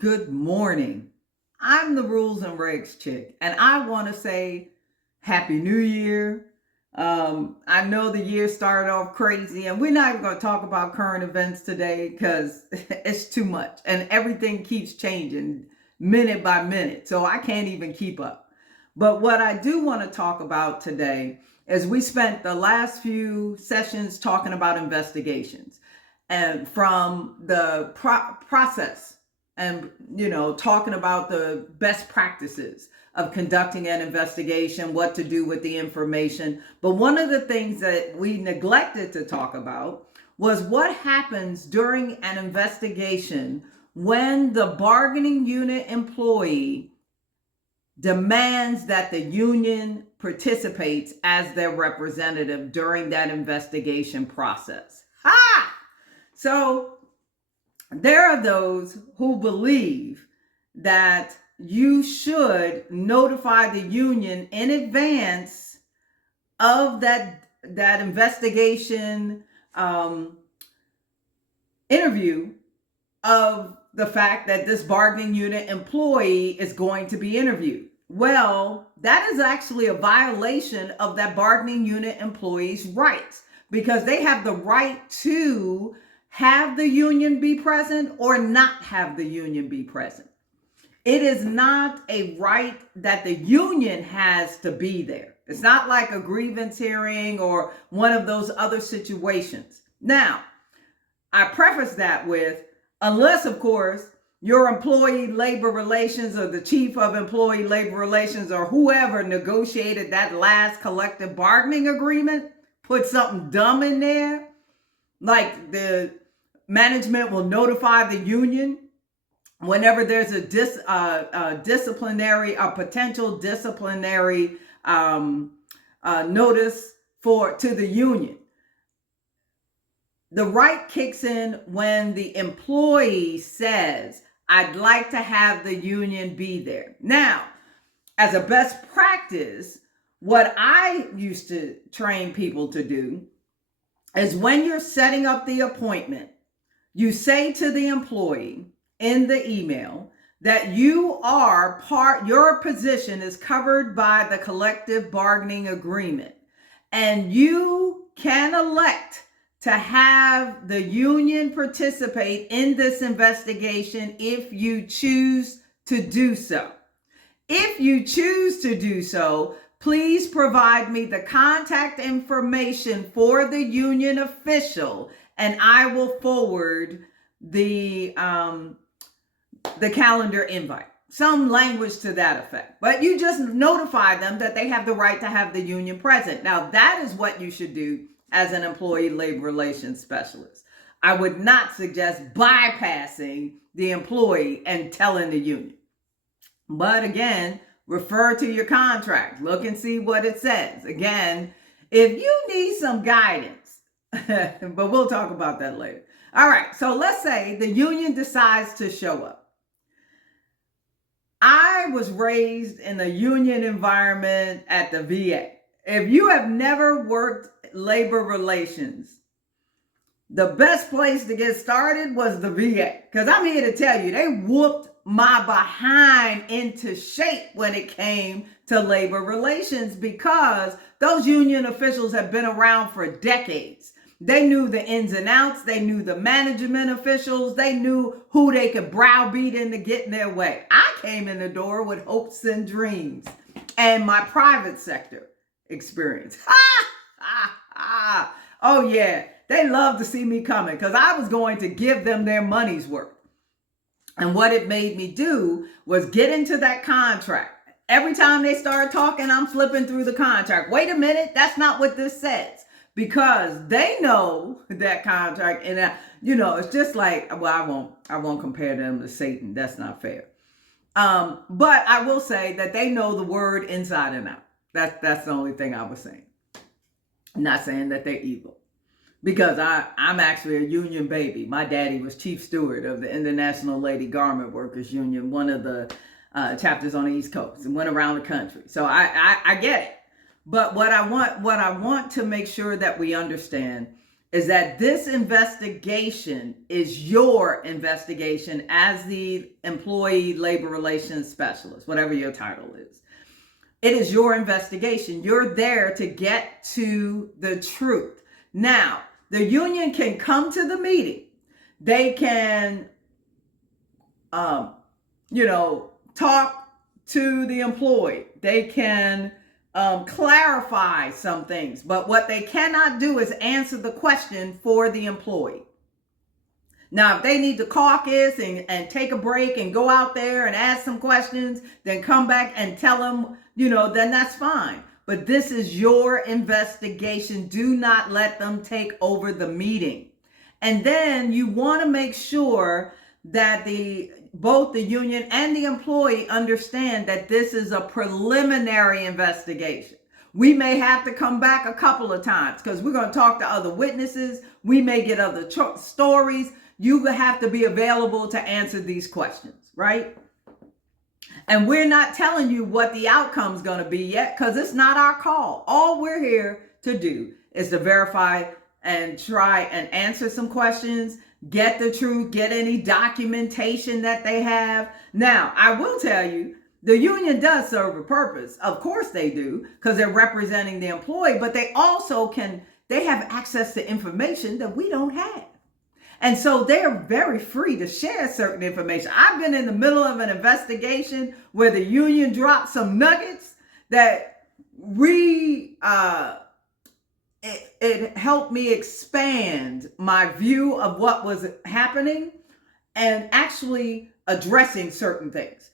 Good morning. I'm the Rules and Regs Chick, and I want to say Happy New Year. I know the year started off crazy, and we're not even going to talk about current events today because it's too much, and everything keeps changing minute by minute, so I can't even keep up. But what I do want to talk about today is we spent the last few sessions talking about investigations and from the process and talking about the best practices of conducting an investigation, what to do with the information. But one of the things that we neglected to talk about was what happens during an investigation when the bargaining unit employee demands that the union participates as their representative during that investigation process. Ha! So there are those who believe that you should notify the union in advance of that investigation interview of the fact that this bargaining unit employee is going to be interviewed. Well, that is actually a violation of that bargaining unit employee's rights because they have the right to have the union be present or not have the union be present. It is not a right that the union has to be there. It's not like a grievance hearing or one of those other situations. Now, I preface that with, unless, of course, your employee labor relations or the chief of employee labor relations or whoever negotiated that last collective bargaining agreement, put something dumb in there, like the management will notify the union whenever there's a potential disciplinary notice to the union. The right kicks in when the employee says, I'd like to have the union be there. Now, as a best practice, what I used to train people to do is when you're setting up the appointment, you say to the employee in the email that your position is covered by the collective bargaining agreement, and you can elect to have the union participate in this investigation if you choose to do so. If you choose to do so, please provide me the contact information for the union official, and I will forward the calendar invite. Some language to that effect. But you just notify them that they have the right to have the union present. Now, that is what you should do as an employee labor relations specialist. I would not suggest bypassing the employee and telling the union. But again, refer to your contract. Look and see what it says. Again, if you need some guidance, but we'll talk about that later. All right, so let's say the union decides to show up. I was raised in a union environment at the VA. If you have never worked labor relations, the best place to get started was the VA. Because I'm here to tell you, they whooped my behind into shape when it came to labor relations because those union officials have been around for decades. They knew the ins and outs. They knew the management officials. They knew who they could browbeat into getting their way. I came in the door with hopes and dreams and my private sector experience. Oh yeah, they love to see me coming because I was going to give them their money's worth. And what it made me do was get into that contract. Every time they start talking, I'm flipping through the contract. Wait a minute, that's not what this says. Because they know that contract, and it's just like, well, I won't compare them to Satan. That's not fair. But I will say that they know the word inside and out. That's the only thing I was saying. I'm not saying that they're evil, because I'm actually a union baby. My daddy was chief steward of the International Lady Garment Workers Union, one of the chapters on the East Coast, and went around the country. So I get it. But what I want to make sure that we understand is that this investigation is your investigation as the employee labor relations specialist, whatever your title is. It is your investigation. You're there to get to the truth. Now, the union can come to the meeting. They can, talk to the employee. They can clarify some things. But what they cannot do is answer the question for the employee. Now, if they need to caucus and take a break and go out there and ask some questions, then come back and tell them, then that's fine. But this is your investigation. Do not let them take over the meeting. And then you want to make sure that both the union and the employee understand that this is a preliminary investigation. We may have to come back a couple of times because we're going to talk to other witnesses. We may get other stories. You have to be available to answer these questions, right? And we're not telling you what the outcome is going to be yet because it's not our call. All we're here to do is to verify and try and answer some questions, get the truth, get any documentation that they have. Now, I will tell you, the union does serve a purpose. Of course they do, because they're representing the employee, but they also they have access to information that we don't have. And so they're very free to share certain information. I've been in the middle of an investigation where the union dropped some nuggets that it helped me expand my view of what was happening and actually addressing certain things.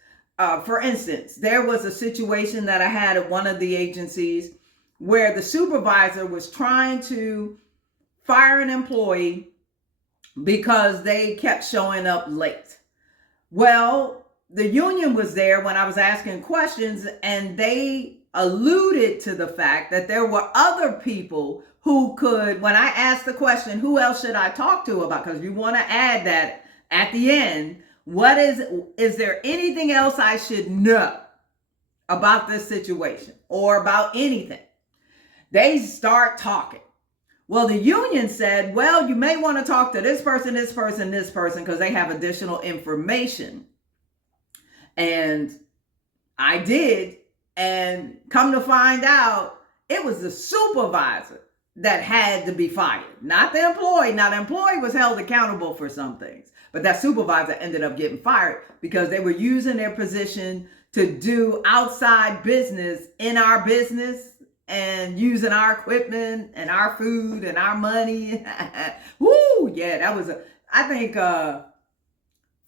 For instance, there was a situation that I had at one of the agencies where the supervisor was trying to fire an employee because they kept showing up late. Well, the union was there when I was asking questions, and they alluded to the fact that there were other people who could, when I asked the question, who else should I talk to about? Because you want to add that at the end, is there anything else I should know about this situation or about anything? They start talking. Well, the union said, well, you may want to talk to this person, this person, this person, because they have additional information. And I did. And come to find out, it was the supervisor that had to be fired, not the employee. Now, the employee was held accountable for some things, but that supervisor ended up getting fired because they were using their position to do outside business in our business and using our equipment and our food and our money. Woo, yeah, that was I think 4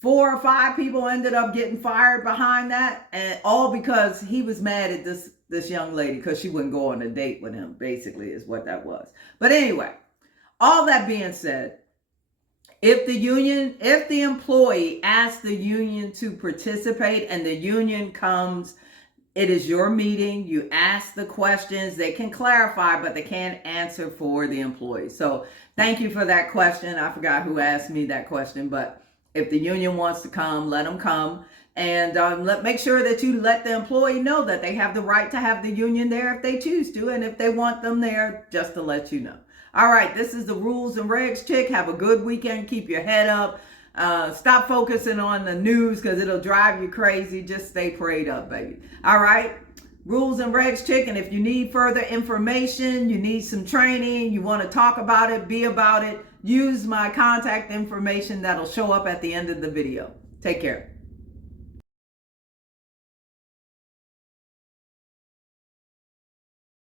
or 5 people ended up getting fired behind that, and all because he was mad at this young lady because she wouldn't go on a date with him, basically is what that was. But anyway, all that being said, if the employee asks the union to participate and the union comes, it is your meeting. You ask the questions. They can clarify, but they can't answer for the employee. So thank you for that question. I forgot who asked me that question, but if the union wants to come, let them come. And make sure that you let the employee know that they have the right to have the union there if they choose to, and if they want them there, just to let you know. All right, this is the Rules and Regs Chick. Have a good weekend. Keep your head up. Stop focusing on the news because it'll drive you crazy. Just stay prayed up, baby. All right, Rules and Regs Chick. And if you need further information, you need some training, you want to talk about it, be about it, use my contact information that'll show up at the end of the video. Take care.